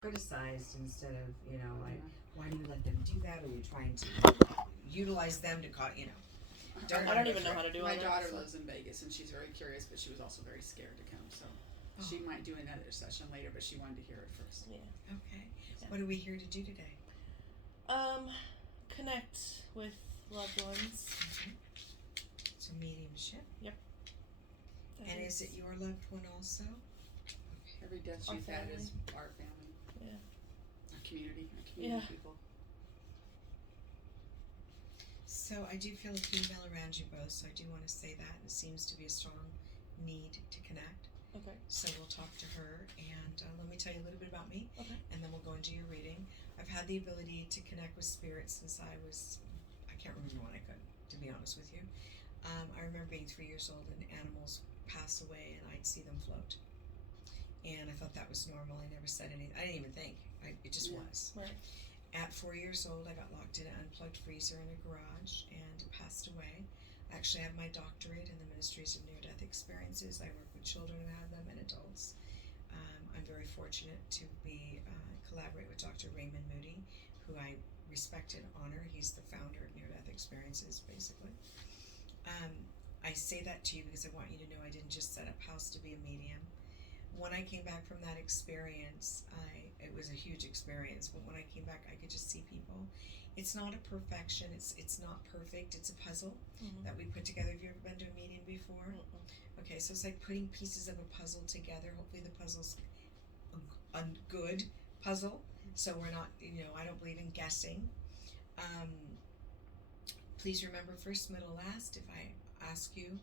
criticized instead of, like, why do you let them do that? Or you're trying to utilize them to call, I don't even know how to do all My that. daughter lives in Vegas, and she's very curious, but she was also very scared to come. So she might do another session later, but she wanted to hear it first. Yeah. Okay. What are we here to do today? Connect with loved ones. Okay. So mediumship. Yep. And is it your loved one also? Every death Our she's had family. is our family. Yeah. Our community Yeah. people. So I do feel a female around you both, so I do want to say that. It seems to be a strong need to connect. Okay. So we'll talk to her, and let me tell you a little bit about me, Okay. and then we'll go into your reading. I've had the ability to connect with spirits since I can't remember when I could, to be honest with you. I remember being 3 years old and animals pass away and I'd see them float. And I thought that was normal. I never said anything. I didn't even think. It just was. Right. At 4 years old, I got locked in an unplugged freezer in a garage and passed away. I actually have my doctorate in the Ministries of Near-Death Experiences. I work with children who have them and adults. I'm very fortunate to be collaborate with Dr. Raymond Moody, who I respect and honor. He's the founder of Near-Death Experiences, basically. I say that to you because I want you to know I didn't just set up house to be a medium. When I came back from that experience, it was a huge experience, but when I came back, I could just see people. It's not a perfection. It's not perfect. It's a puzzle that we put together. Have you ever been to a medium before? Okay, so it's like putting pieces of a puzzle together. Hopefully the puzzle's a good puzzle, so we're not, I don't believe in guessing. Please remember first, middle, last if I ask you,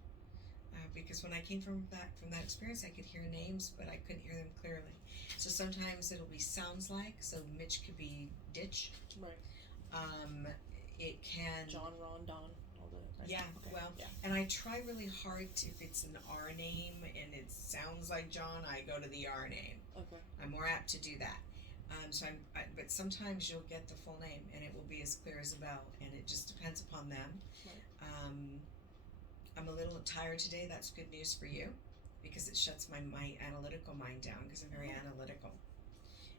because when I came from that experience, I could hear names, but I couldn't hear them clearly. So sometimes it'll be sounds like, so Mitch could be ditch. Right. It can John, Ron, Don, all the. Right? Yeah, Okay. well, Yeah. and I try really hard to, if it's an R name and it sounds like John, I go to the R name. Okay. I'm more apt to do that. But sometimes you'll get the full name and it will be as clear as a bell, and it just depends upon them. Right. I'm a little tired today. That's good news for you, because it shuts my analytical mind down, because I'm very analytical.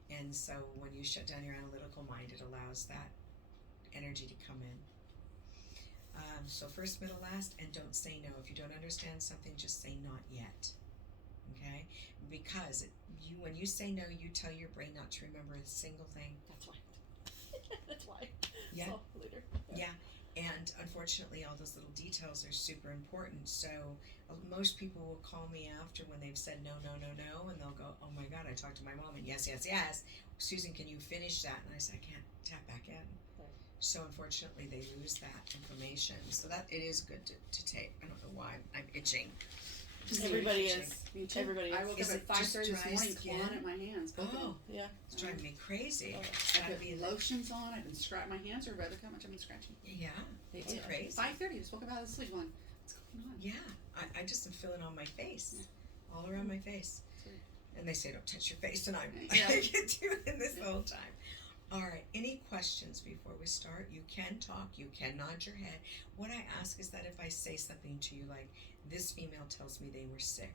And so when you shut down your analytical mind, it allows that energy to come in. So first, middle, last, and don't say no. If you don't understand something, just say not yet. Okay? Because when you say no, you tell your brain not to remember a single thing. That's right. That's why. Yeah. So, later. Yeah. And unfortunately, all those little details are super important. So most people will call me after when they've said no, no, no, no, and they'll go, oh my God, I talked to my mom, and yes, yes, yes. Susan, can you finish that? And I said, I can't tap back in. Right. So unfortunately, they lose that information. So that it is good to take. I don't know why I'm itching. Everybody is. Me too. Everybody I is. woke Is up it at 5:30 just this dry morning, skin? clawing at my hands. Both of them. Yeah. It's driving me crazy. Oh. I Gotta put be lotions on. I've been scratching my hands. Or rather, how much I've been scratching. Yeah, it's Yeah. crazy. 5:30. Just woke up out of the sleep, going, what's going on? Yeah, I just am feeling on my face, all around my face. And they say don't touch your face, and I get doing this the whole time. All right, any questions before we start? You can talk, you can nod your head. What I ask is that if I say something to you like, this female tells me they were sick.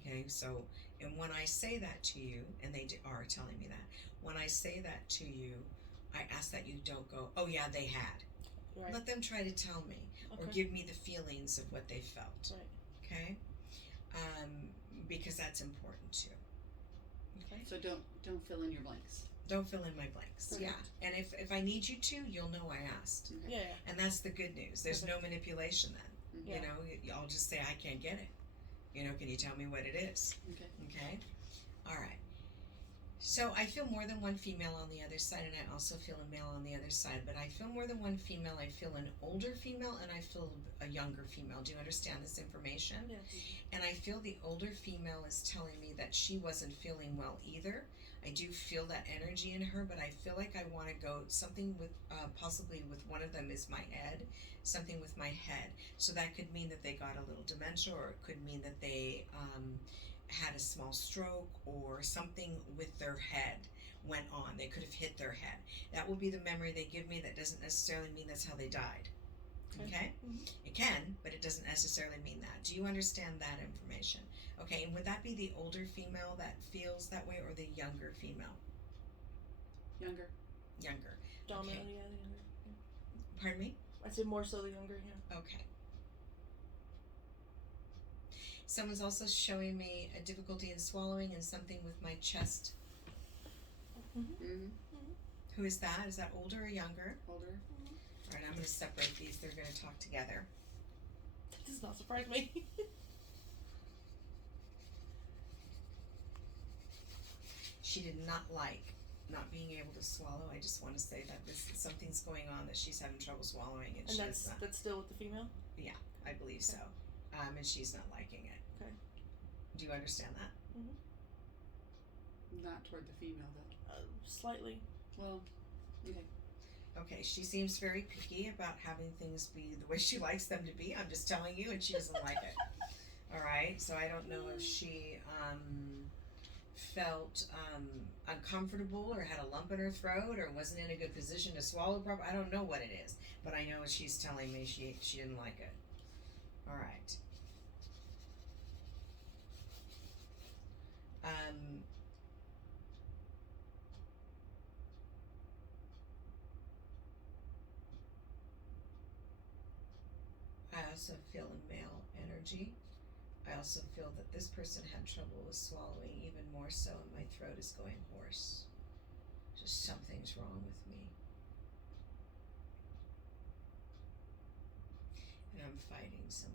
Okay, so, and when I say that to you, and they are telling me that, when I say that to you, I ask that you don't go, oh yeah, they had. Right. Let them try to tell me, or Okay. give me the feelings of what they felt. Right. Okay? Because that's important too. Okay? So don't fill in your blanks. Don't fill in my blanks. Perfect. Yeah. And if I need you to, you'll know I asked. Okay. Yeah. And that's the good news. There's no manipulation then. Yeah. You know, I'll just say I can't get it. Can you tell me what it is? Okay. Okay? All right. So I feel more than one female on the other side, and I also feel a male on the other side. But I feel more than one female. I feel an older female, and I feel a younger female. Do you understand this information? Yes. And I feel the older female is telling me that she wasn't feeling well either. I do feel that energy in her, but I feel like I want to go something with, possibly with one of them is my head, something with my head. So that could mean that they got a little dementia, or it could mean that they had a small stroke, or something with their head went on. They could have hit their head. That will be the memory they give me. That doesn't necessarily mean that's how they died. Okay? Mhm. It can, but it doesn't necessarily mean that. Do you understand that information? Okay, and would that be the older female that feels that way or the younger female? Younger. Younger. Dominant, Okay. yeah, the younger. Pardon me? I'd say more so the younger, yeah. Okay. Someone's also showing me a difficulty in swallowing and something with my chest. Mm-hmm. Who is that? Is that older or younger? Older. All right, I'm going to separate these. They're going to talk together. That does not surprise me. She did not like not being able to swallow. I just want to say that something's going on that she's having trouble swallowing, and And she's that's not. that's still with the female? I believe so. And she's not liking it. Okay. Do you understand that? Not toward the female though. Slightly. Well, okay. Okay, she seems very picky about having things be the way she likes them to be. I'm just telling you, and she doesn't like it. All right, so I don't know if she felt uncomfortable or had a lump in her throat or wasn't in a good position to swallow properly. I don't know what it is, but I know she's telling me she didn't like it. All right. I also feel a male energy. I also feel that this person had trouble with swallowing even more so, and my throat is going hoarse. Just something's wrong with me. And I'm fighting something.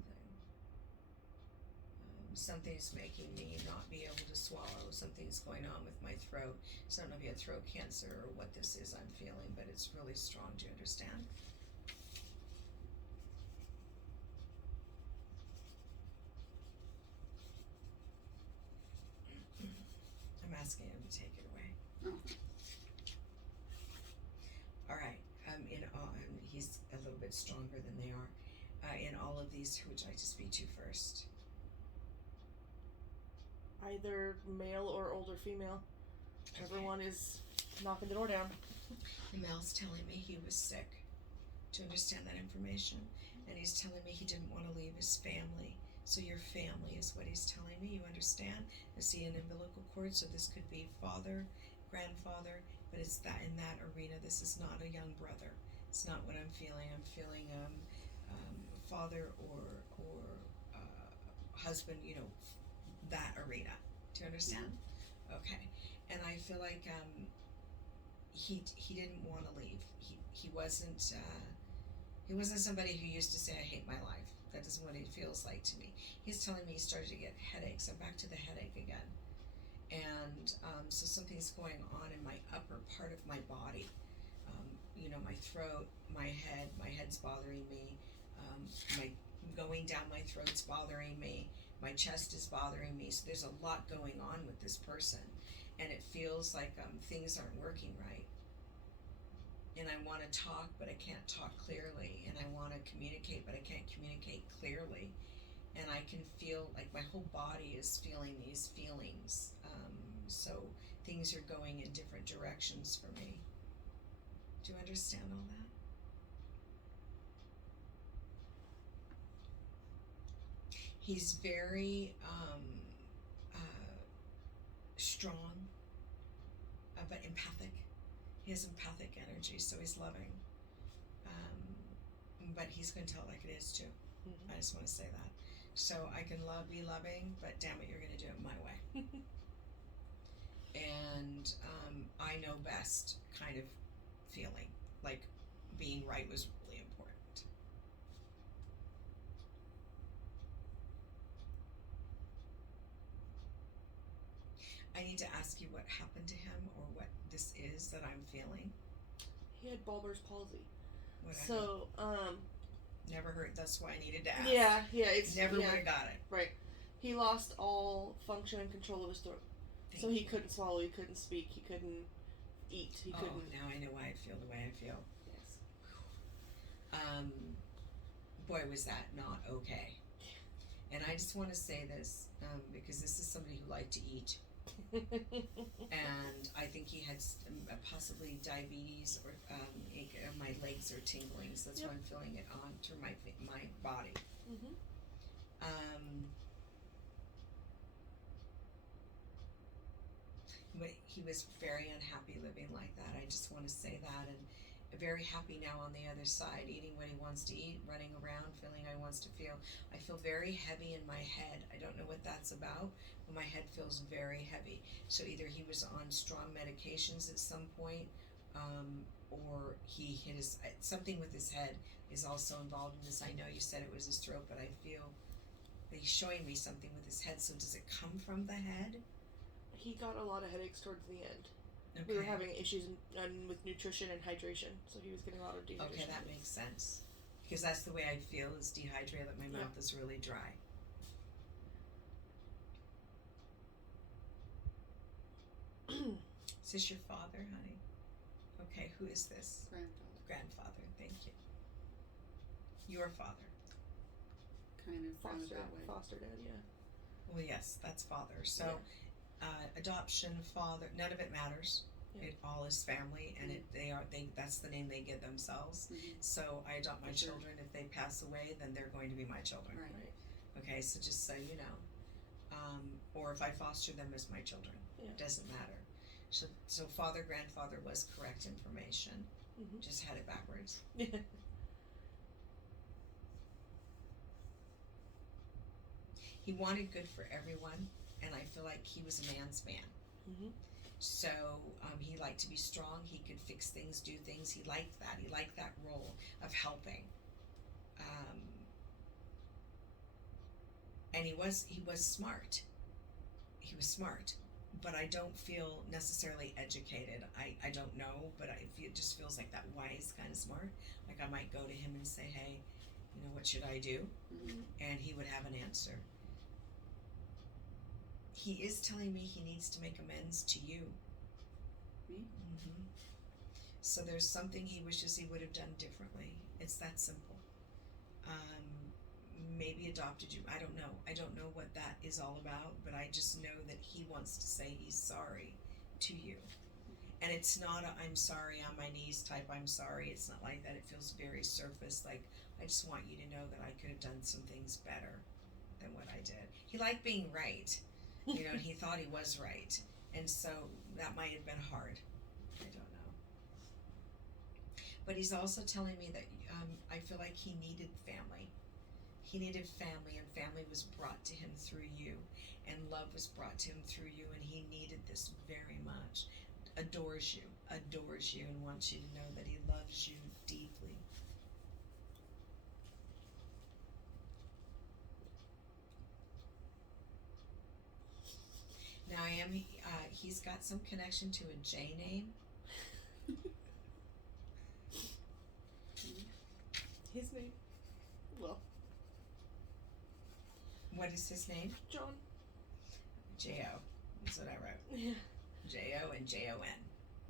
Something's making me not be able to swallow. Something's going on with my throat. So I don't know if you have throat cancer or what this is I'm feeling, but it's really strong. Do you understand? I'm asking him to take it away. Oh. All right. He's a little bit stronger than they are. In all of these, who would you like to speak to first? Either male or older female. Whichever one is knocking the door down. The male's telling me he was sick. Do you understand that information? And he's telling me he didn't want to leave his family. So your family is what he's telling me. You understand? I see an umbilical cord, so this could be father, grandfather, but it's that in that arena. This is not a young brother. It's not what I'm feeling. I'm feeling father or husband. You know, that arena. Do you understand? Okay. And I feel like he didn't want to leave. He wasn't somebody who used to say, I hate my life. That isn't what it feels like to me. He's telling me he started to get headaches. I'm back to the headache again. And so something's going on in my upper part of my body. My throat, my head's bothering me. My going down my throat's bothering me. My chest is bothering me. So there's a lot going on with this person. And it feels like things aren't working right. And I want to talk, but I can't talk clearly. And I want to communicate, but I can't communicate clearly. And I can feel like my whole body is feeling these feelings. So things are going in different directions for me. Do you understand all that? He's very strong, but empathic. He has empathic energy, so he's loving. But he's going to tell it like it is too. I just want to say that. So I can be loving, but damn it, you're going to do it my way. And I know best kind of feeling, like being right was really important. I need to ask you what happened to him or what this is that I'm feeling. He had Bulber's palsy. What So, never heard. That's why I needed to ask. Yeah, it's Never would have got it. Right. He lost all function and control of his throat. So he couldn't swallow, he couldn't speak, he couldn't eat, he couldn't. Now I know why I feel the way I feel. Yes. Boy, was that not okay. And I just want to say this, because this is somebody who liked to eat. And I think he had possibly diabetes, or my legs are tingling, so that's Yep. why I'm feeling it on through my body. Mm-hmm. But he was very unhappy living like that. I just want to say that, and very happy now on the other side, eating what he wants to eat, running around, feeling I wants to feel. I feel very heavy in my head. I don't know what that's about, but my head feels very heavy. So either he was on strong medications at some point, or he hit something with his head is also involved in this. I know you said it was his throat, but I feel that he's showing me something with his head. So does it come from the head? He got a lot of headaches towards the end. Okay. We were having issues with nutrition and hydration, so he was getting a lot of dehydration. Okay, that makes sense. Because that's the way I feel, is dehydrated, like my mouth is really dry. Is this your father, honey? Okay, who is this? Grandfather, thank you. Your father. Kind of Foster dad, yeah. Well, yes, that's father. So, adoption, father, none of it matters. Yeah. It all is family, and that's the name they give themselves. Mm-hmm. So I adopt my children. If they pass away, then they're going to be my children. Right. Okay, so just so you know, or if I foster them as my children, it doesn't matter. So father, grandfather was correct information. Mm-hmm. Just had it backwards. He wanted good for everyone, and I feel like he was a man's man. Mm-hmm. So he liked to be strong. He could fix things, do things. He liked that. He liked that role of helping. And he was smart. He was smart, but I don't feel necessarily educated. I don't know, but it just feels like that wise kind of smart. Like I might go to him and say, hey, what should I do? Mm-hmm. And he would have an answer. He is telling me he needs to make amends to you. Me? Mm-hmm. So there's something he wishes he would have done differently. It's that simple. Maybe adopted you. I don't know. I don't know what that is all about, but I just know that he wants to say he's sorry to you. And it's not a I'm sorry on my knees type I'm sorry. It's not like that. It feels very surface, like I just want you to know that I could have done some things better than what I did. He liked being right. And he thought he was right. And so that might have been hard. I don't know. But he's also telling me that I feel like he needed family. He needed family, and family was brought to him through you, and love was brought to him through you, and he needed this very much. Adores you, and wants you to know that he loves you deeply. Now he's got some connection to a J name. His name? Well. What is his name? John. J-O. That's what I wrote. Yeah. J-O and J-O-N,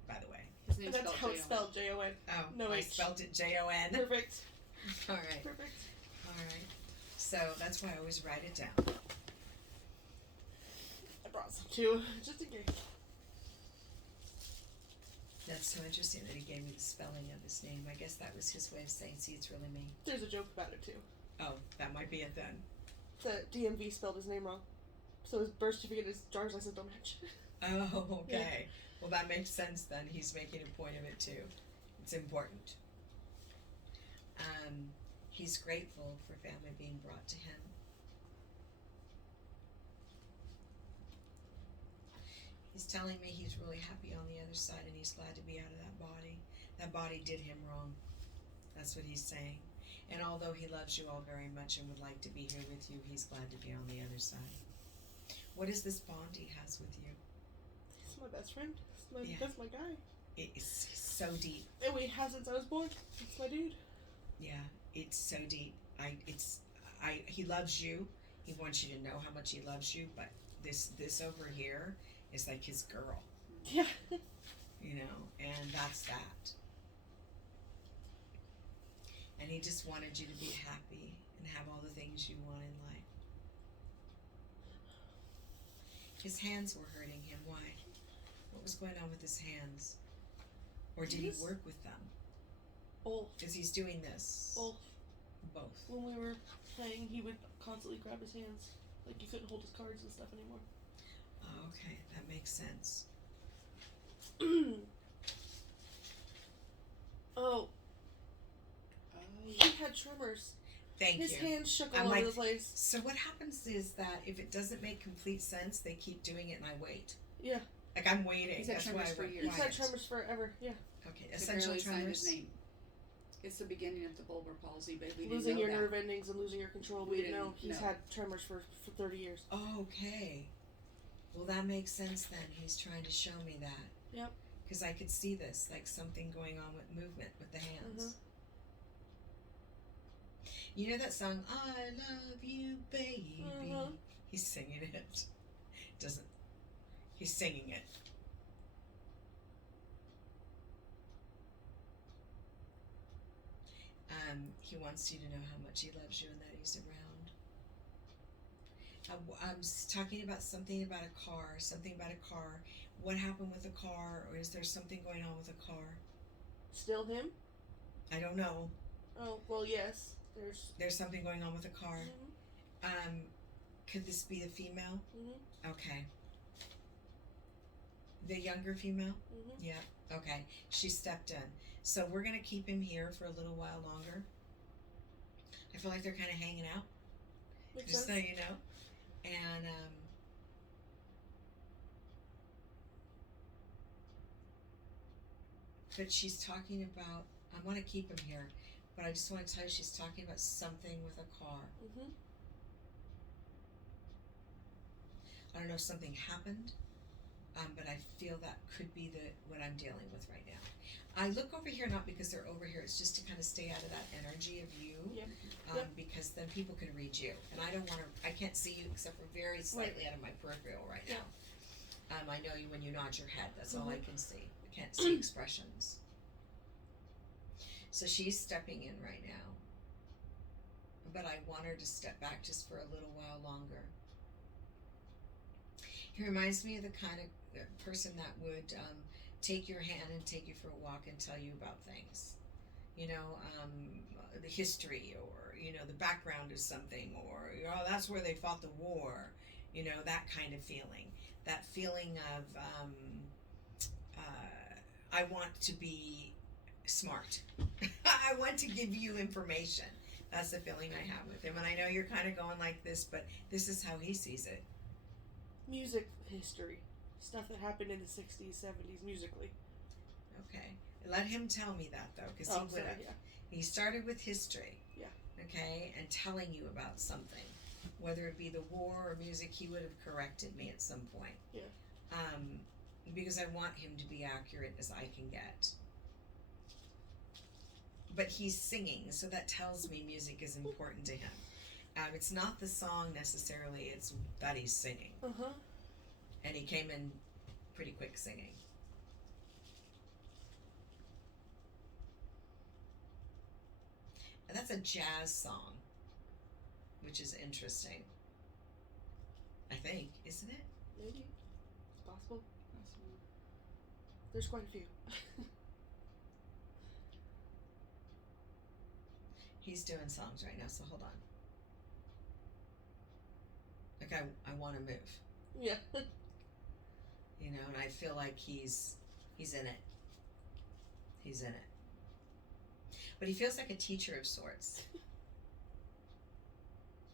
by the way. His name's That's how it's spelled, J-O-N. Oh, No I H. spelled it J-O-N. Perfect. All right. Perfect. All right. So that's why I always write it down. I brought some too, just in case. That's so interesting that he gave me the spelling of his name. I guess that was his way of saying, see, it's really me. There's a joke about it too. Oh, that might be it then. The DMV spelled his name wrong. So his birth certificate and his driver's license don't match. Oh, okay. Well, that makes sense then. He's making a point of it too. It's important. He's grateful for family being brought to him. He's telling me he's really happy on the other side, and he's glad to be out of that body. That body did him wrong. That's what he's saying. And although he loves you all very much and would like to be here with you, he's glad to be on the other side. What is this bond he has with you? He's my best friend. That's my guy. It's so deep. And we have since I was born. It's my dude. Yeah, it's so deep. He loves you. He wants you to know how much he loves you, but this over here is like his girl. Yeah. And that's that. And he just wanted you to be happy and have all the things you want in life. His hands were hurting him. Why? What was going on with his hands? Or did he Yes. work with them? Both. Because he's doing this. Both. Both. When we were playing, he would constantly grab his hands. Like, you couldn't hold his cards and stuff anymore. Oh, okay, that makes sense. Oh, he had tremors. Thank His you. hands shook I'm all over like- the place. So what happens is that if it doesn't make complete sense, they keep doing it and I wait. Yeah. Like I'm waiting. He's had That's why tremors I for went years. He's had quiet. tremors forever. Yeah. Okay, They essential barely signed tremors. his name. It's the beginning of the bulbar palsy, but we didn't Losing know your that. nerve endings and losing your control. We We didn't know. didn't He's know. had tremors for 30 years. Okay. Well, that makes sense then. He's trying to show me that. Yep. Because I could see this, like something going on with movement with the hands. Mhm. You know that song, I love you, baby? Mhm. He's singing it. Doesn't. He's singing it. He wants you to know how much he loves you and that he's around. I'm talking about something about a car, What happened with the car, or is there something going on with the car? Still him? I don't know. Oh, well, yes. There's something going on with the car. Mhm. Could this be the female? Mhm. Okay. The younger female? Mhm. Yeah. Okay. She stepped in. So we're going to keep him here for a little while longer. I feel like they're kind of hanging out, Makes just so sense. you know. And, but she's talking about, I want to keep him here, but I just want to tell you she's talking about something with a car. Mhm. I don't know if something happened, but I feel that could be what I'm dealing with right now. I look over here not because they're over here, it's just to kind of stay out of that energy of you, Yep. Yep. because then people can read you, and I don't want to. I can't see you except for very slightly out of my peripheral right now. I know you when you nod your head. That's all I can see. I can't see expressions. So she's stepping in right now, but I want her to step back just for a little while longer. He reminds me of the kind of person that would take your hand and take you for a walk and tell you about things. You know, the history, or, you know, the background of something, or, oh, that's where they fought the war. You know, that kind of feeling. That feeling of, I want to be smart. I want to give you information. That's the feeling I have with him. And I know you're kind of going like this, but this is how he sees it. Music history. Stuff that happened in the 60s, 70s, musically. Okay. Let him tell me that, though, because he would sorry, have. yeah. He started with history. Yeah. Okay, and telling you about something. Whether it be the war or music, he would have corrected me at some point. Yeah. Because I want him to be accurate as I can get. But he's singing, so that tells me music is important to him. It's not the song necessarily, it's that he's singing. Uh-huh. And he came in pretty quick singing. And that's a jazz song, which is interesting. I think, isn't it? Maybe. It's possible. There's quite a few. He's doing songs right now, so hold on. Like I want to move, Yeah. you know, and I feel like he's in it. He's in it. But he feels like a teacher of sorts.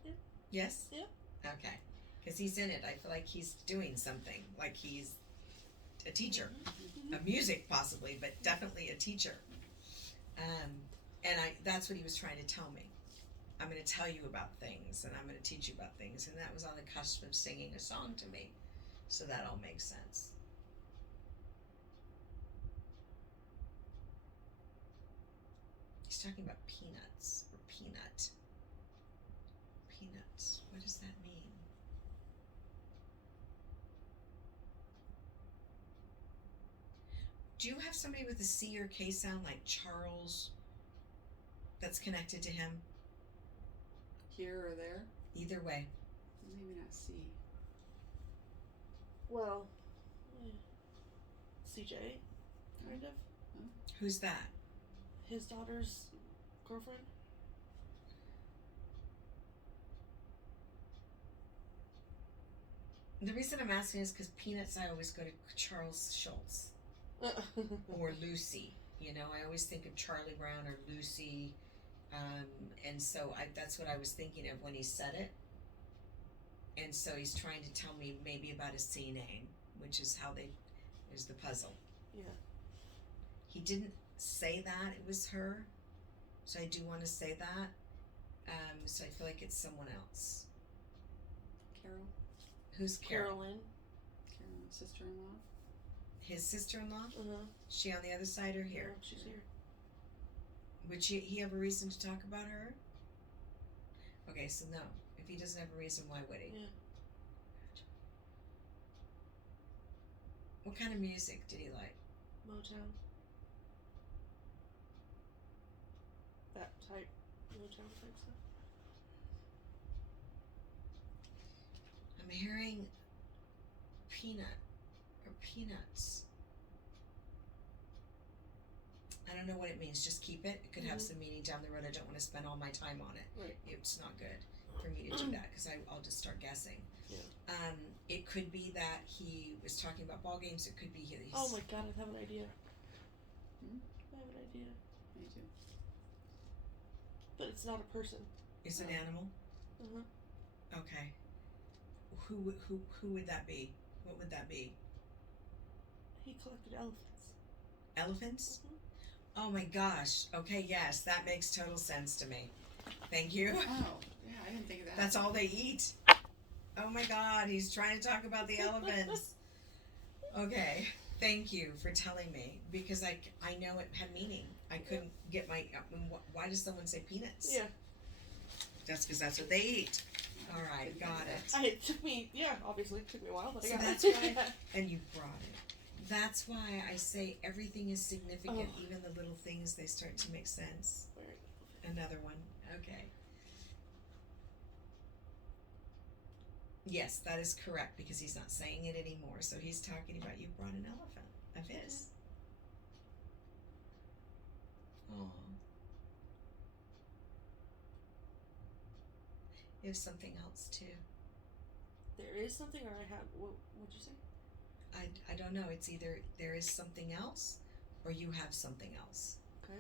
Yeah. Yes? Yeah. Okay. Because he's in it. I feel like he's doing something. Like he's a teacher. Mm-hmm. Of music, possibly, but definitely a teacher. And that's what he was trying to tell me. I'm going to tell you about things, and I'm going to teach you about things. And that was on the cusp of singing a song to me. So that all makes sense. He's talking about peanuts, or peanut. Peanuts. What does that mean? Do you have somebody with a C or K sound like Charles that's connected to him? Here or there? Either way. Maybe not C. Well, CJ, kind of. Who's that? His daughter's girlfriend. The reason I'm asking is because Peanuts, I always go to Charles Schultz or Lucy. You know, I always think of Charlie Brown or Lucy, and so that's what I was thinking of when he said it. And so he's trying to tell me maybe about a C name, which is how there's the puzzle. Yeah. He didn't say that it was her, so I do want to say that. So I feel like it's someone else. Carol. Who's Carol? Carolyn. Carolyn's sister-in-law. His sister-in-law? Uh-huh. She on the other side or here? Yeah, she's here. Would he have a reason to talk about her? Okay, so no. If he doesn't have a reason, why would he? Yeah. What kind of music did he like? Motown. That type. Motown type stuff. I'm hearing peanut or peanuts. I don't know what it means. Just keep it. It could have some meaning down the road. I don't want to spend all my time on it. Right. It's not good for me to do that because I'll just start guessing. Yeah. It could be that he was talking about ball games. It could be he's. Oh my god, I have an idea. Hmm? I have an idea. Me too. But it's not a person. It's an animal. Uh-huh. Okay. Who would that be? What would that be? He collected elephants. Elephants? Mhm. Oh my gosh. Okay, yes, that makes total sense to me. Thank you. Oh, yeah, I didn't think of that. That's all they eat. Oh my god, he's trying to talk about the elephants. Okay, thank you for telling me because I know it had meaning. I couldn't get my. Why does someone say peanuts? Yeah. That's because that's what they eat. All right, got it. It took me, obviously it took me a while, but So I got that's it. why, and you brought it. That's why I say everything is significant, Oh. even the little things, they start to make sense. Where- Another one. Okay. Yes, that is correct because he's not saying it anymore. So he's talking about you brought an elephant of his. Oh. You have something else too. There is something, or I have, what'd you say? I don't know. It's either there is something else or you have something else. Okay.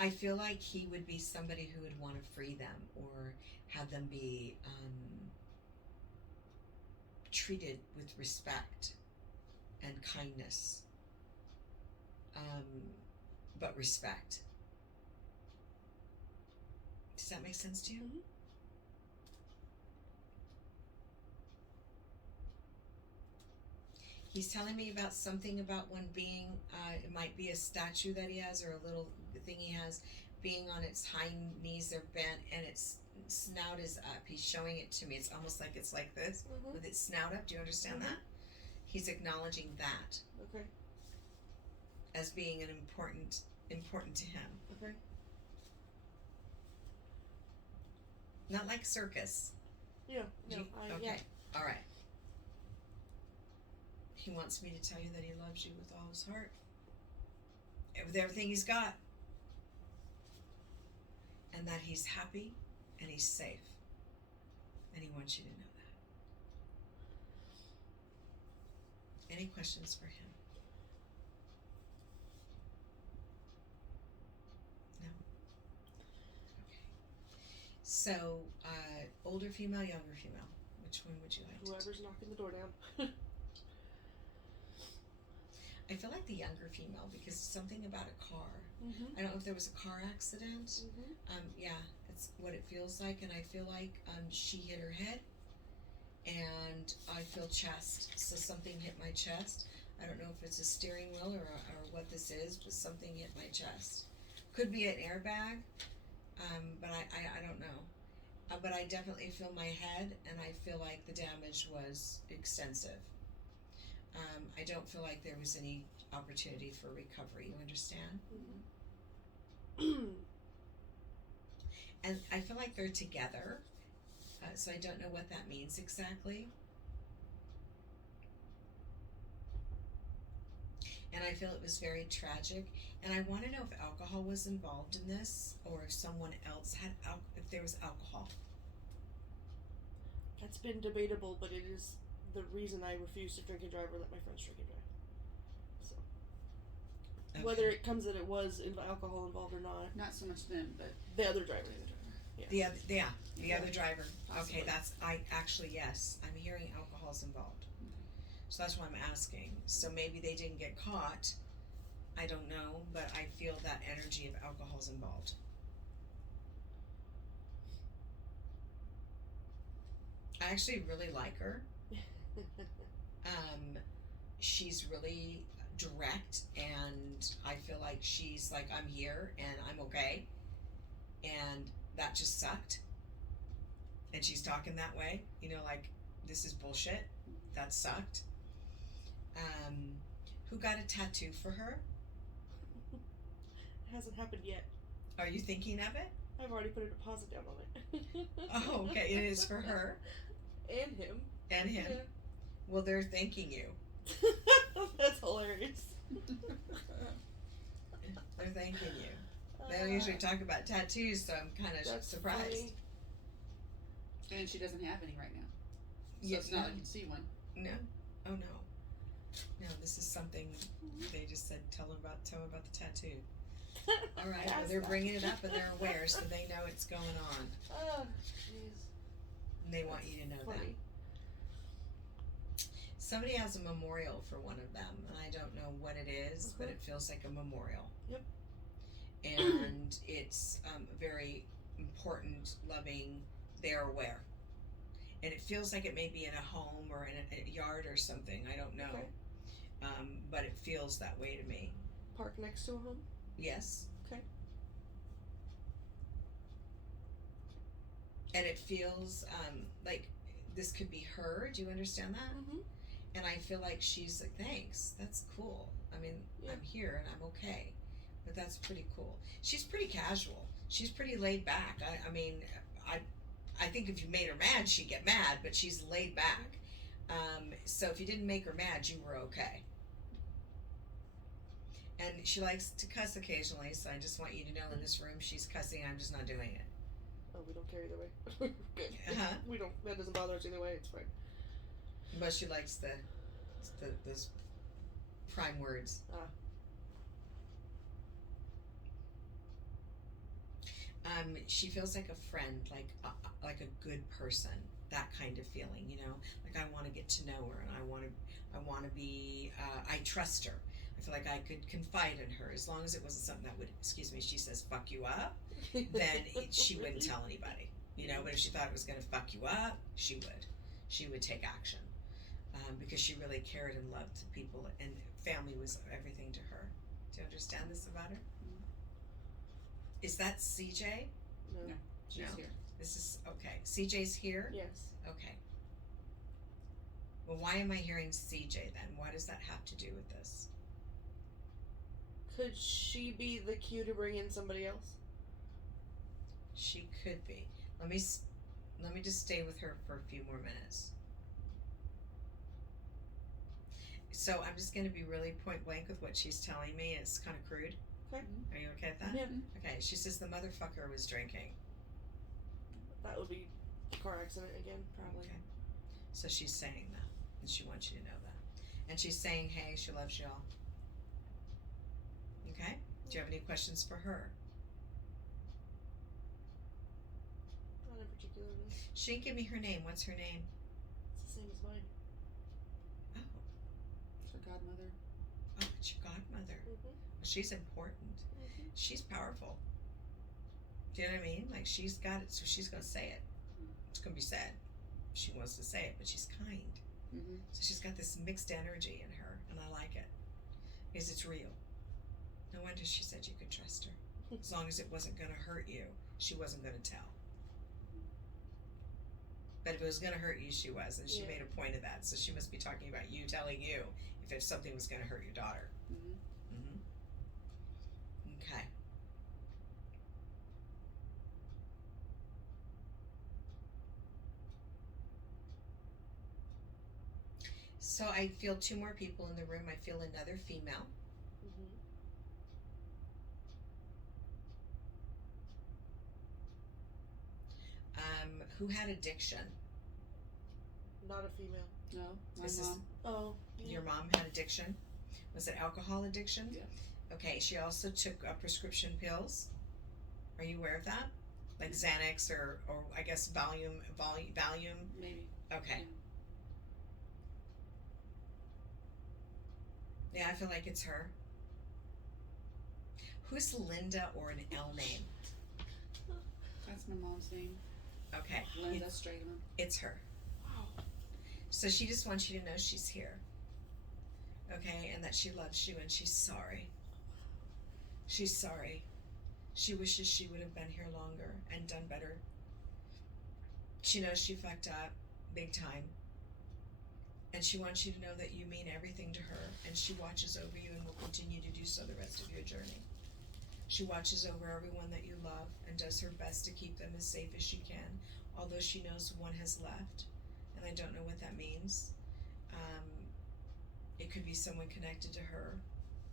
I feel like he would be somebody who would want to free them or have them be treated with respect and kindness. But respect. Does that make sense to you? Mm-hmm. He's telling me about something about one being, it might be a statue that he has or a little thing he has, being on its hind knees, they're bent, and its snout is up. He's showing it to me. It's almost like it's like this, with its snout up. Do you understand that? He's acknowledging that Okay. as being an important to him. Okay. Not like circus. Yeah. No, Okay. yeah. All right. He wants me to tell you that he loves you with all his heart, with everything he's got, and that he's happy and he's safe, and he wants you to know that. Any questions for him? No? Okay. So, older female, younger female? Which one would you like to Whoever's knocking the door down. I feel like the younger female because something about a car. Mm-hmm. I don't know if there was a car accident. Mm-hmm. Yeah, it's what it feels like, and I feel like she hit her head, and I feel chest. So something hit my chest. I don't know if it's a steering wheel or what this is, but something hit my chest. Could be an airbag, but I don't know. But I definitely feel my head, and I feel like the damage was extensive. I don't feel like there was any opportunity for recovery. You understand? Mm-hmm. And I feel like they're together, So I don't know what that means exactly. And I feel it was very tragic. And I want to know if alcohol was involved in this, or if someone else had if there was alcohol. That's been debatable, but it is the reason I refuse to drink and drive or let my friends drink and drive. So Okay. whether it comes that it was alcohol involved or not, Not so much them, but the other driver. The other driver. Possibly. Okay, yes. I'm hearing alcohol's involved. So that's why I'm asking. So maybe they didn't get caught. I don't know, but I feel that energy of alcohol's involved. I actually really like her. She's really direct, and I feel like she's like, I'm here and I'm okay. And that just sucked. And she's talking that way, like, this is bullshit. That sucked. Who got a tattoo for her? It hasn't happened yet. Are you thinking of it? I've already put a deposit down on it. Oh, okay. It is for her. And him. And him. Yeah. Well, they're thanking you. That's hilarious. They're thanking you. They don't usually talk about tattoos, so I'm kind of surprised. Funny. and she doesn't have any right now. So Yeah, it's not no. like you can see one. No. Oh no. No, this is something they just said. Tell them about the tattoo. All right. Well, they're bringing it up and they're aware, so they know it's going on. Oh, jeez. And they want you to know that. Somebody has a memorial for one of them, and I don't know what it is, but it feels like a memorial. Yep. And it's very important, loving. They're aware, and it feels like it may be in a home or in a yard or something. I don't know, Okay. But it feels that way to me. Park next to a home? Yes. Okay. And it feels like this could be her. Do you understand that? Mm-hmm. And I feel like she's like, thanks, that's cool. I mean, Yeah. I'm here and I'm okay. But that's pretty cool. She's pretty casual. She's pretty laid back. I mean, I think if you made her mad, she'd get mad, but she's laid back. So if you didn't make her mad, you were okay. And she likes to cuss occasionally, so I just want you to know in this room she's cussing, I'm just not doing it. Oh, we don't care either way. Good. Uh-huh. We don't. That doesn't bother us either way. It's fine. But she likes those prime words. She feels like a friend, like a good person, that kind of feeling, like I want to get to know her, and I want to be, I trust her. I feel like I could confide in her as long as it wasn't something that would, she says, fuck you up, then she wouldn't tell anybody, but if she thought it was going to fuck you up, she would take action, because she really cared and loved people, and family was everything to her. Do you understand this about her? Is that CJ? No. She's No. here. This is, okay. CJ's here? Yes. Okay. Well, why am I hearing CJ then? Why does that have to do with this? Could she be the cue to bring in somebody else? She could be. Let me just stay with her for a few more minutes. So I'm just going to be really point blank with what she's telling me. It's kind of crude. Okay. Are you okay with that? Yeah. Okay. She says the motherfucker was drinking. That would be a car accident again, probably. Okay. So she's saying that, and she wants you to know that. And she's saying, hey, she loves y'all. Okay? Do you have any questions for her? Not in particular. She didn't give me her name. What's her name? It's the same as mine. Oh, It's her godmother. oh, it's your godmother. Mm-hmm. Well, she's important. Mm-hmm. She's powerful. Do you know what I mean? Like, she's got it, so she's gonna say it. It's gonna be sad. She wants to say it, but she's kind. Mm-hmm. So she's got this mixed energy in her, and I like it because it's real. No wonder she said you could trust her. As long as it wasn't gonna hurt you, she wasn't gonna tell. But if it was gonna hurt you, she was, and she Yeah. made a point of that. So she must be talking about you telling you if something was gonna hurt your daughter. Mm-hmm. Okay. So I feel two more people in the room. I feel another female. Mhm. Who had addiction. Not a female. No, my Is this- mom. Oh. Yeah. Your mom had addiction. Was it alcohol addiction? Yeah. Okay, she also took prescription pills. Are you aware of that? Like Xanax or I guess Valium. Maybe. Okay. Yeah, I feel like it's her. Who's Linda or an L name? That's my mom's name. Okay, Linda Strayman. it's her. Wow. So she just wants you to know she's here. Okay, and that she loves you and she's sorry. She's sorry. She wishes she would have been here longer and done better. She knows she fucked up big time. And she wants you to know that you mean everything to her, and she watches over you and will continue to do so the rest of your journey. She watches over everyone that you love and does her best to keep them as safe as she can, although she knows one has left, and I don't know what that means. It could be someone connected to her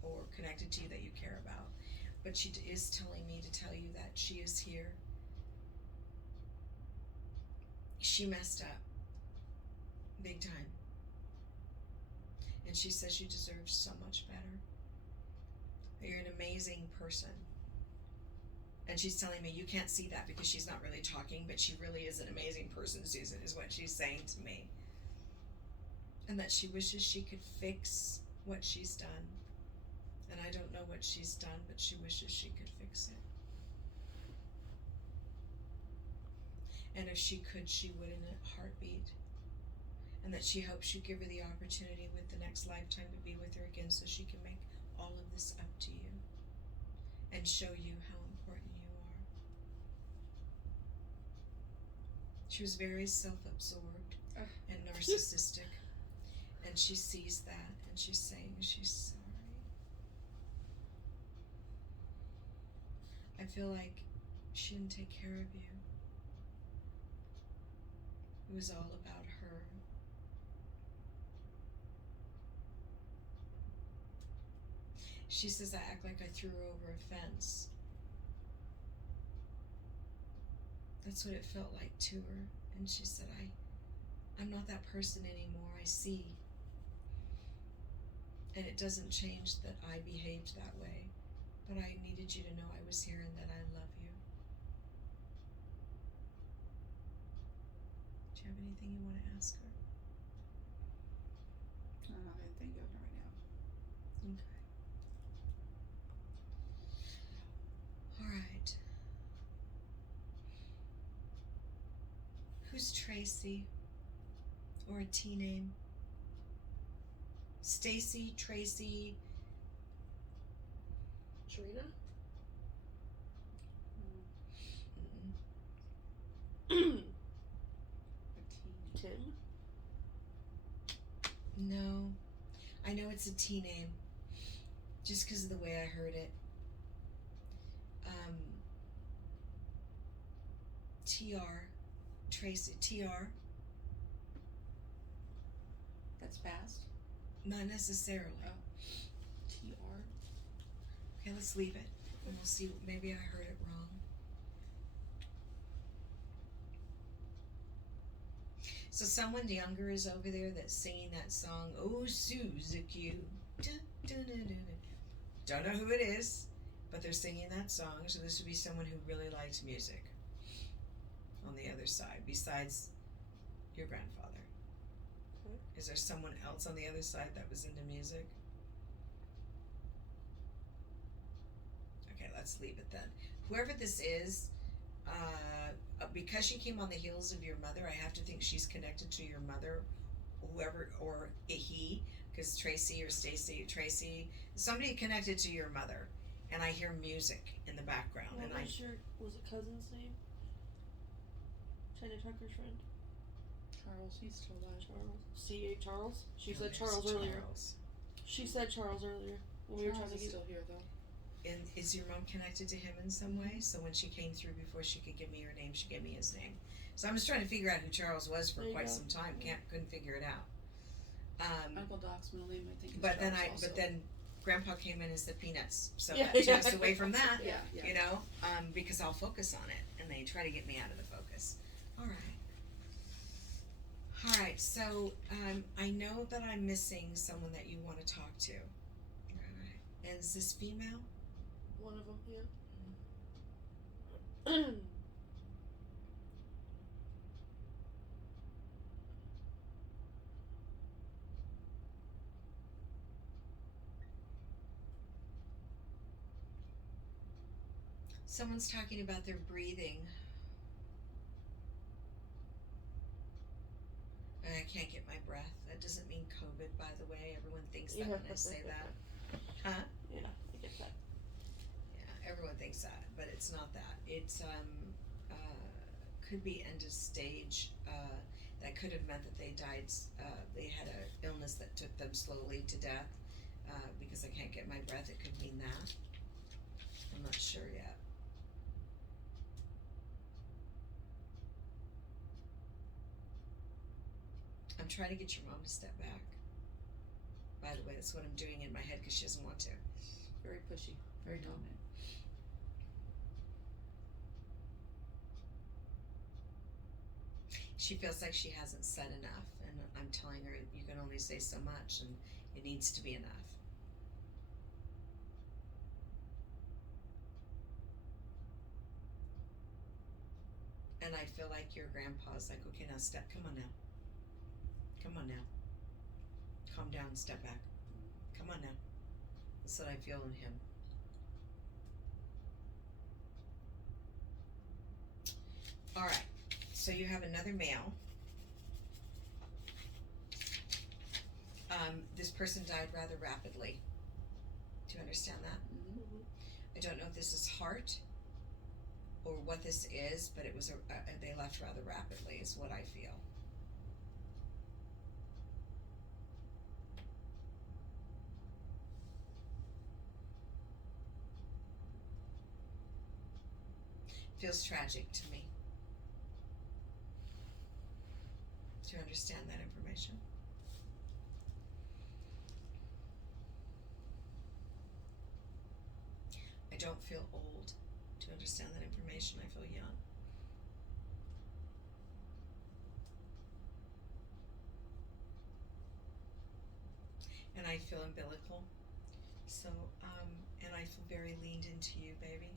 or connected to you that you care about. But she is telling me to tell you that she is here. She messed up big time. And she says you deserve so much better. You're an amazing person. And she's telling me you can't see that because she's not really talking, but she really is an amazing person, Susan, is what she's saying to me. And that she wishes she could fix what she's done. And I don't know what she's done, but she wishes she could fix it. And if she could, she would in a heartbeat. And that she hopes you give her the opportunity with the next lifetime to be with her again so she can make all of this up to you and show you how important you are. She was very self-absorbed and narcissistic, and she sees that and she's saying she's sorry. I feel like she didn't take care of you. It was all about her. She says I act like I threw her over a fence. That's what it felt like to her. And she said, I'm not that person anymore. I see. And it doesn't change that I behaved that way. But I needed you to know I was here and that I love you. Do you have anything you want to ask her? I'm not gonna think of it right now. Okay. Alright. Who's Tracy? Or a T name? Stacy, Tracy. Trina? Mm-mm. A teen. Tim? No. I know it's a T name. Just because of the way I heard it. TR. Tracy. TR. That's fast. Not necessarily. TR. Okay, let's leave it. And we'll see. Maybe I heard it wrong. So someone younger is over there that's singing that song, Oh Suzuki. Don't know who it is, but they're singing that song. So this would be someone who really liked music on the other side, besides your grandfather. Okay. Is there someone else on the other side that was into music? Okay, let's leave it then. Whoever this is, because she came on the heels of your mother, I have to think she's connected to your mother, whoever, or a he, because Tracy or Stacy, Tracy, somebody connected to your mother, and I hear music in the background, and I'm not sure. Was it cousin's name? China Tucker's friend? Charles, he's still alive. Charles. C.A. Charles? She said there's Charles earlier. Charles. She said Charles earlier. When we were trying Charles to is get still here though. And is your mom connected to him in some way? So when she came through, before she could give me her name, she gave me his name. So I was trying to figure out who Charles was for There you quite go. some time. Couldn't figure it out. Uncle Doc's middle name, I think. Is but then Charles also. but then Grandpa came in as the Peanuts, so Yeah, that yeah. takes away from that. Yeah. You know, because I'll focus on it, and they try to get me out of the focus. All right, so I know that I'm missing someone that you want to talk to. All right, and is this female? One of them, yeah. Someone's talking about their breathing. And I can't get my breath. That doesn't mean COVID, by the way. Everyone thinks that when I say that. Huh? Yeah, I get that. Yeah, everyone thinks that, but it's not that. It's could be end of stage. That could have meant that they died. They had an illness that took them slowly to death. Because I can't get my breath, it could mean that. I'm not sure yet. I'm trying to get your mom to step back. By the way, that's what I'm doing in my head because she doesn't want to. Very pushy, very dominant. She feels like she hasn't said enough, and I'm telling her you can only say so much, and it needs to be enough. And I feel like your grandpa's like, okay, now come on now. Come on now. Calm down, step back. Come on now. That's what I feel in him. All right, so you have another male. This person died rather rapidly. Do you understand that? Mm-hmm. I don't know if this is heart or what this is, but it was they left rather rapidly is what I feel. Feels tragic to me. Do you understand that information? I don't feel old. Do you understand that information? I feel young. And I feel umbilical. So, and I feel very leaned into you, baby.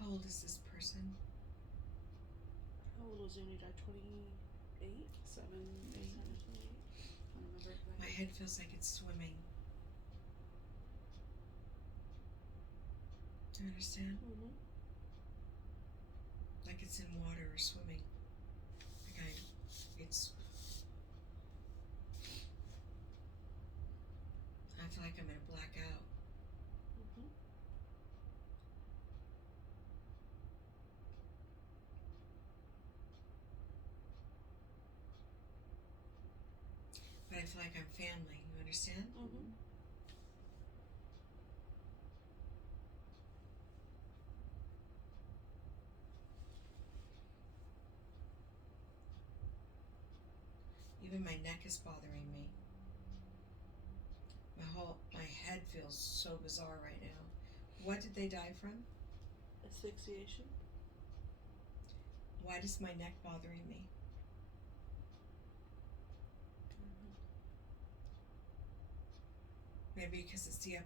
How old is this person? How old was he when he died? 28? 7, 8. I don't remember exactly. My head feels like it's swimming. Do you understand? Mm-hmm. Like it's in water or swimming. Like I feel like I'm in a blackout. Mm-hmm. But I feel like I'm family. You understand? Mm-hmm. Even my neck is bothering me. My head feels so bizarre right now. What did they die from? Asphyxiation. Why does my neck bothering me? Mm-hmm. Maybe because it's the head.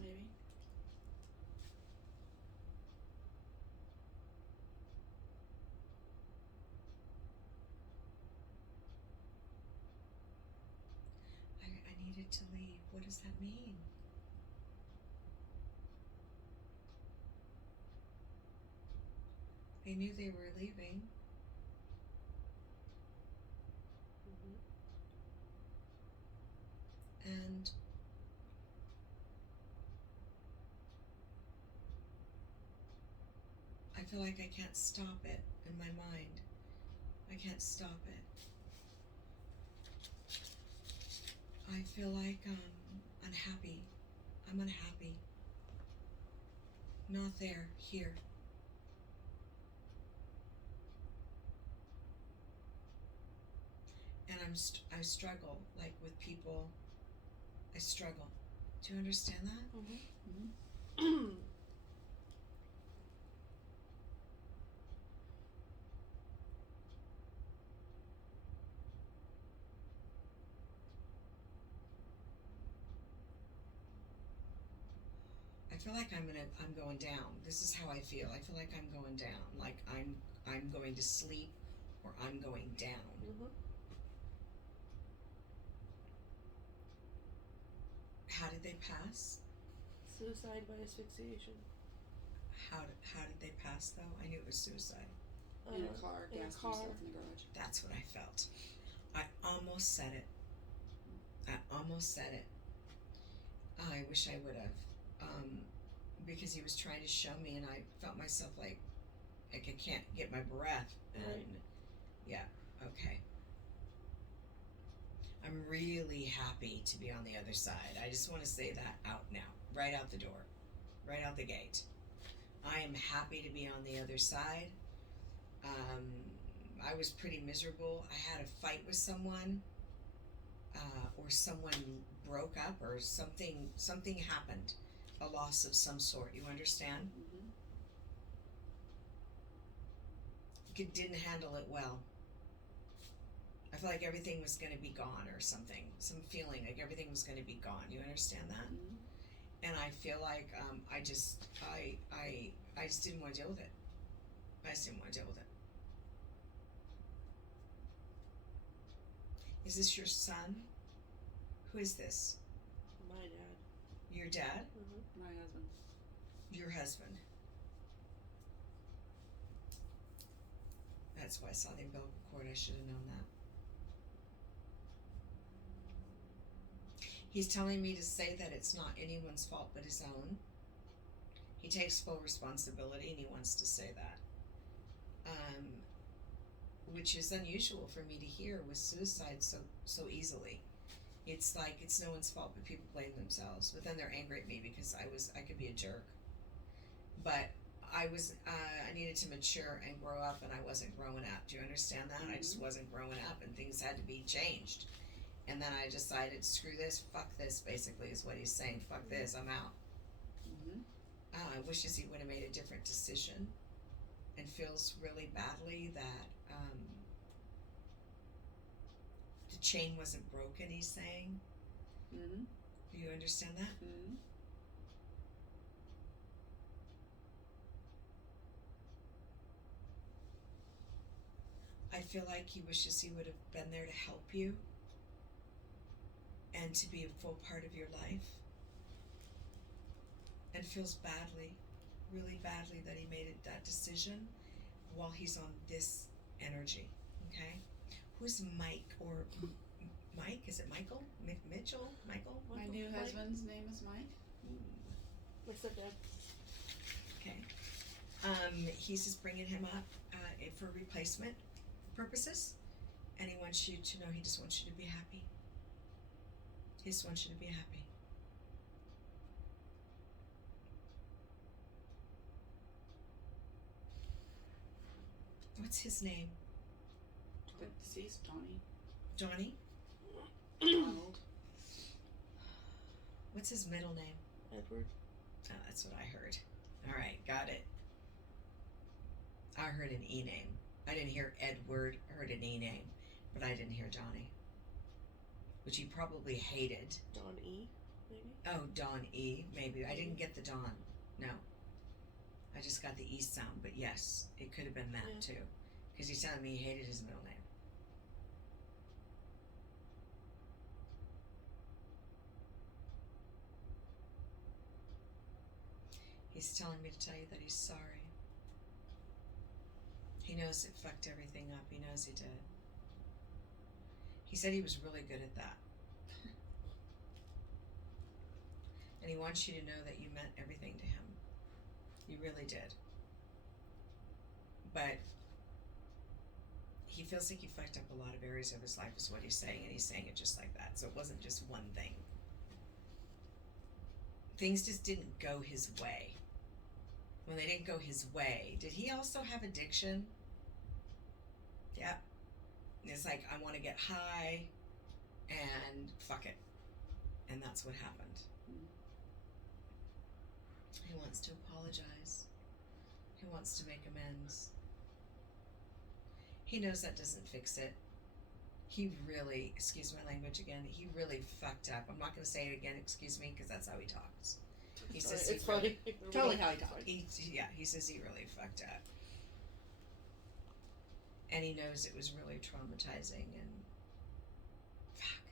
Maybe. I needed to leave. What does that mean? They knew they were leaving. Mm-hmm. And I feel like I can't stop it in my mind. I can't stop it. I feel like unhappy. I'm unhappy. Not there, here. And I struggle, like with people. I struggle. Do you understand that? Mm-hmm. I feel like I'm going down. This is how I feel. I feel like I'm going down. Like I'm going to sleep or I'm going down. Mm-hmm. How did they pass? Suicide by asphyxiation. How did they pass though? I knew it was suicide. In a car, in a gassed car. himself in the garage. That's what I felt. I almost said it. I wish I would have. Because he was trying to show me and I felt myself like I can't get my breath. And Right. yeah, okay. I'm really happy to be on the other side. I just want to say that out now, right out the door, right out the gate. I am happy to be on the other side. I was pretty miserable. I had a fight with someone, or someone broke up, or something happened, a loss of some sort. You understand? Mm-hmm. Didn't handle it well. I felt like everything was going to be gone or something. Some feeling like everything was going to be gone. You understand that? Mm-hmm. And I feel like I just didn't want to deal with it. I just didn't want to deal with it. Is this your son? Who is this? My dad. Your dad? Mm-hmm. My husband. Your husband? That's why I saw the umbilical cord. I should have known that. He's telling me to say that it's not anyone's fault but his own. He takes full responsibility and he wants to say that. Which is unusual for me to hear with suicide so easily. It's like it's no one's fault but people blame themselves. But then they're angry at me because I could be a jerk. But I needed to mature and grow up and I wasn't growing up. Do you understand that? I just wasn't growing up and things had to be changed. And then I decided, screw this, fuck this, basically is what he's saying. Fuck this, I'm out. Mm-hmm. I wishes he would have made a different decision and feels really badly that the chain wasn't broken, he's saying. Mm-hmm. Do you understand that? Mm-hmm. I feel like he wishes he would have been there to help you and to be a full part of your life, and feels badly, really badly, that he made that decision while he's on this energy. Okay, who's Mike or Mike? Is it Michael? Mitchell? Michael? My new husband's name is Mike. My stepdad. Okay. He's just bringing him up for replacement purposes, and he wants you to know he just wants you to be happy. He just wants you to be happy. What's his name? The deceased, Donnie. Johnny? Donald. What's his middle name? Edward. Oh, that's what I heard. All right, got it. I heard an E name. I didn't hear Edward, I heard an E name, but I didn't hear Johnny, which he probably hated. Don E, maybe? Oh, Don E, maybe. I didn't get the Don. No. I just got the E sound, but yes, it could have been that too. Because he's telling me he hated his middle name. He's telling me to tell you that he's sorry. He knows it fucked everything up. He knows he did. He said he was really good at that. And he wants you to know that you meant everything to him. You really did. but he feels like he fucked up a lot of areas of his life is what he's saying, and he's saying it just like that. So it wasn't just one thing. Things just didn't go his way. When they didn't go his way, did he also have addiction? Yep. It's like, I want to get high and fuck it. And that's what happened. He wants to apologize. He wants to make amends. He knows that doesn't fix it. He really, excuse my language again, he really fucked up. I'm not going to say it again, excuse me, because that's how he talks. He says it's funny. Totally how he talks. He says he really fucked up. And he knows it was really traumatizing and fuck.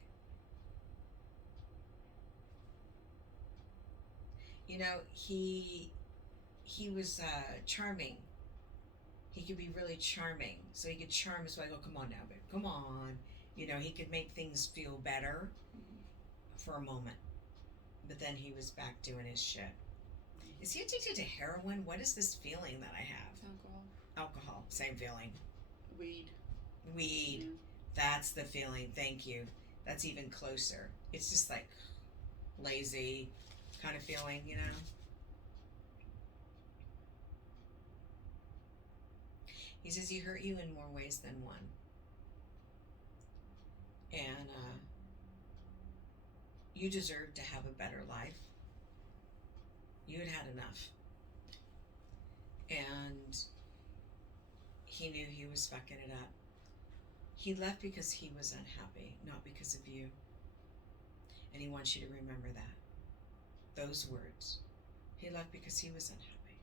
You know, he was charming. He could be really charming. So he could charm his way, go, come on now, babe, come on. You know, he could make things feel better for a moment. But then he was back doing his shit. Is he addicted to heroin? What is this feeling that I have? Alcohol. Same feeling. Weed. Yeah. That's the feeling. Thank you. That's even closer. It's just like lazy kind of feeling, you know? He says he hurt you in more ways than one. And you deserved to have a better life. You had had enough. And he knew he was fucking it up. He left because he was unhappy, not because of you. And he wants you to remember that. Those words. He left because he was unhappy.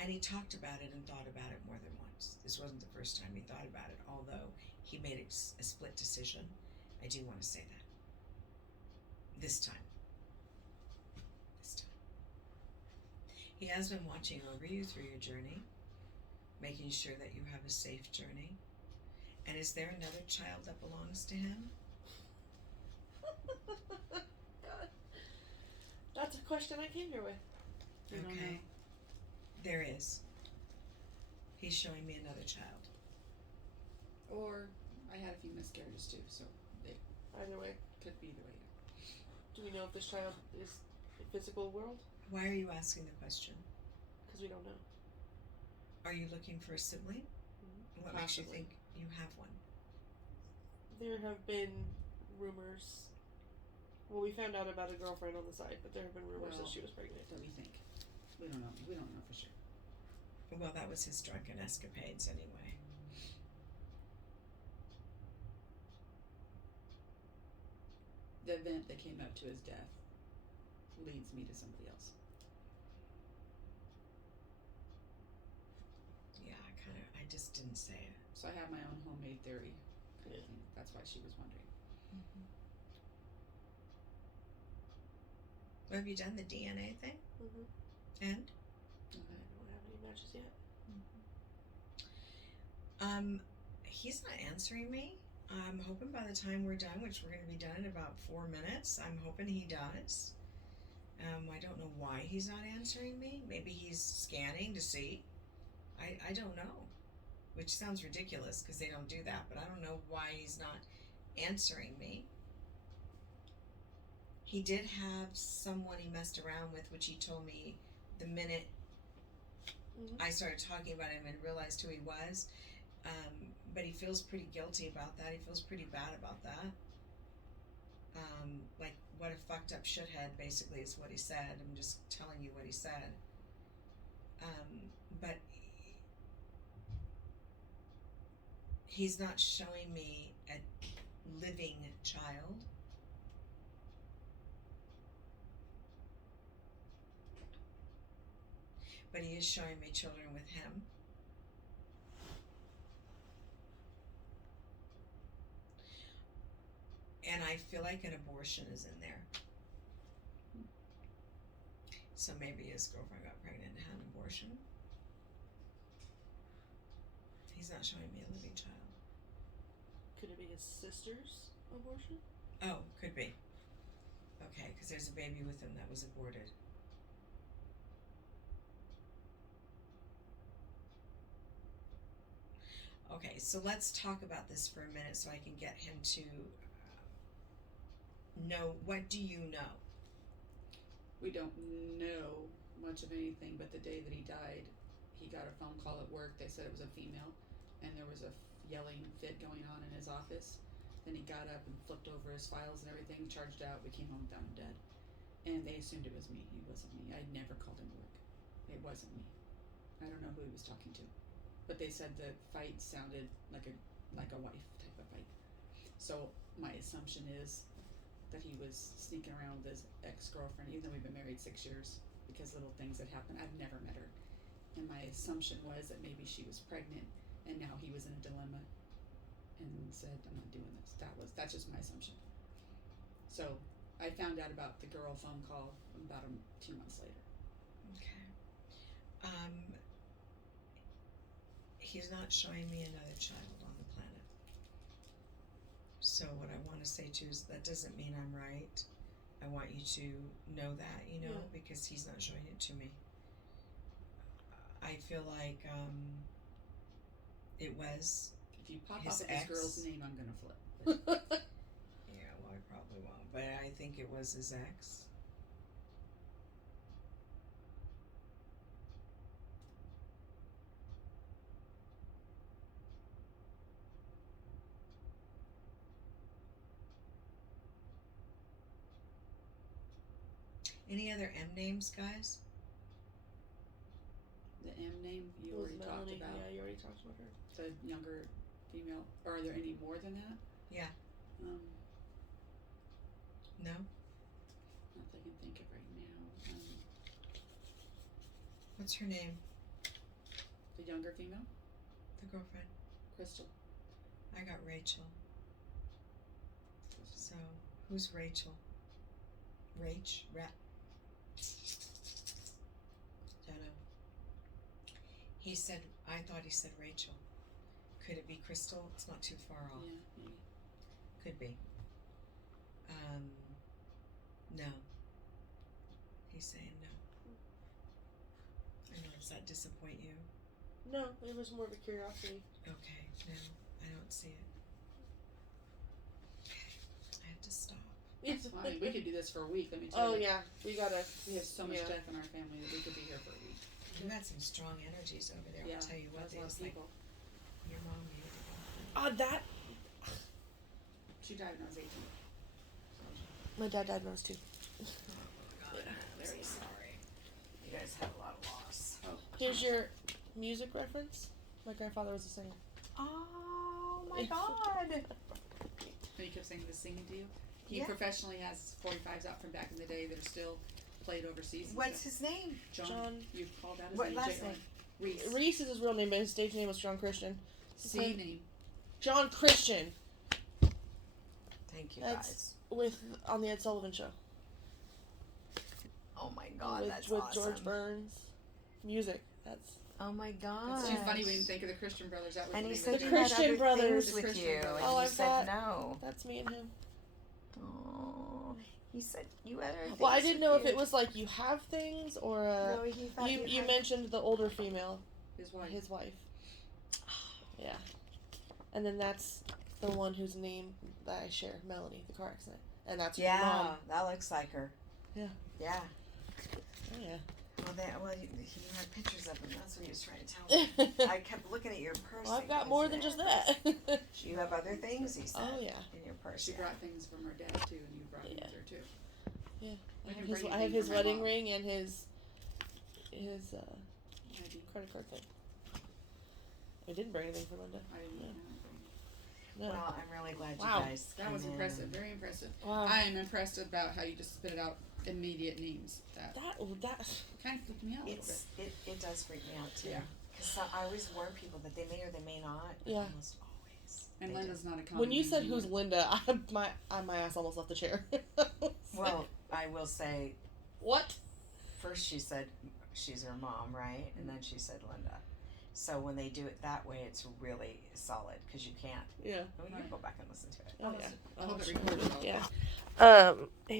And he talked about it and thought about it more than once. This wasn't the first time he thought about it, although he made a split decision. I do want to say that. This time. He has been watching over you through your journey, making sure that you have a safe journey. And is there another child that belongs to him? God. That's a question I came here with. I don't know. There is. He's showing me another child. Or I had a few miscarriages too, so it Either way. could be either way. Do we know if this child is a physical world? Why are you asking the question? Because we don't know. Are you looking for a sibling? What makes you Possibly. think you have one? There have been rumors. Well, we found out about a girlfriend on the side, but there have been rumors that Well, she was pregnant. What do we think? We don't know. We don't know for sure. Well, that was his drunken escapades anyway. The event that came up to his death leads me to somebody else. Yeah, I just didn't say it. So I have my own homemade theory. Yeah. That's why she was wondering. Well, have you done the DNA thing? Mm-hmm. And? Okay. I don't have any matches yet. He's not answering me. I'm hoping by the time we're done, which we're going to be done in about 4 minutes, I'm hoping he does. I don't know why he's not answering me. Maybe he's scanning to see. I don't know. Which sounds ridiculous because they don't do that, but I don't know why he's not answering me. He did have someone he messed around with, which he told me the minute I started talking about him and realized who he was. But he feels pretty guilty about that. He feels pretty bad about that. Like, what a fucked up shithead, basically, is what he said. I'm just telling you what he said. But he's not showing me a living child. But he is showing me children with him. And I feel like an abortion is in there. So maybe his girlfriend got pregnant and had an abortion. He's not showing me a living child. Could it be his sister's abortion? Oh, could be. Okay, because there's a baby with him that was aborted. Okay, so let's talk about this for a minute so I can get him to know, what do you know? We don't know much of anything, but the day that he died, he got a phone call at work. They said it was a female, and there was a yelling fit going on in his office. Then he got up and flipped over his files and everything, charged out. We came home, found him dead. And they assumed it was me. It wasn't me. I'd never called him to work. It wasn't me. I don't know who he was talking to. But they said the fight sounded like a wife type of fight. So my assumption is that he was sneaking around with his ex-girlfriend, even though we've been married 6 years, because little things had happened. I've never met her. And my assumption was that maybe she was pregnant and now he was in a dilemma and said, I'm not doing this. That's just my assumption. So I found out about the girl phone call about 2 months later. Okay. He's not showing me another child on the planet. So what I want to say too is that doesn't mean I'm right. I want you to know that, because he's not showing it to me. I feel like it was If you pop his off of ex. this girl's name, I'm gonna flip. Yeah, well, I probably won't, but I think it was his ex. Any other M names, guys? The M name you It was already Melanie. talked about. Yeah, you already talked about her. The younger female. Are there any more than that? Yeah. No? Not that I can think of right now. What's her name? The younger female? The girlfriend. Crystal. I got Rachel. So, who's Rachel? Don't know. He said, I thought he said Rachel. Could it be Crystal? It's not too far off. Yeah, maybe. Could be. No. He's saying no. I know, does that disappoint you? No, it was more of a curiosity. Okay, no, I don't see it. I have to stop. Well, I mean, we could do this for a week, let me tell Oh you. yeah, we have so much death in our family that we could be here for a week. You had some strong energies over there. Yeah, I'll tell you what, that's they a lot was of like, people. your mom needed to go. that She died when I was 18. my dad died when I was 2. Oh my God, I'm very sorry. You guys had a lot of loss. Oh. Here's your music reference. My grandfather was a singer. Oh my God. And he kept saying he was singing to you? He professionally has 45s out from back in the day that are still played overseas. What's his name? John. You called out his What name? last name? Reese. Reese is his real name, but his stage name was John Christian. C name. John Christian. Thank you, That's on the Ed Sullivan Show. Oh my God, with, that's with awesome. George Burns. Music. That's Oh my God. It's too funny when you think of the Christian brothers. That was And the he name said of The you the had Christian other brothers. things with Christian you, brothers. and Oh, you I've said got- no. that's me and him. Oh, he said you had other things. Well, I didn't know with if it you. was like you have things or No, he thought you had... mentioned the older female, His wife. his wife. Yeah, and then that's the one whose name that I share, Melanie, the car accident, and that's her mom. that looks like her. Yeah. Yeah. Oh yeah. Well, he had pictures of him. That's what he was trying to tell me. I kept looking at your purse. Well, I've got more than just that. You have other things, he said. Oh yeah. In your purse. She yeah. brought things from her dad too, and you brought things there too. Yeah. I can I bring have anything his from my wedding mom. ring and his Maybe. credit card thing. I didn't bring anything for Linda. I didn't know. No. Well, I'm really glad Wow. you guys That came was in. impressive. Very impressive. Wow. I am impressed about how you just spit it out immediate names. That That kind of freaked me out a little bit. It does freak me out too. Yeah. Because I always warn people that they may or they may not. But Yeah. almost always. And they Linda's not a common when you name said anymore. who's Linda, my ass almost left the chair. do. Well, I will say, what? first she said she's her mom, right? And then she said Linda. So when they do it that way, it's really solid because you can't. Yeah. Well, you can go back and listen to it. Oh yeah. I hope it sure. recorded all. Yeah. And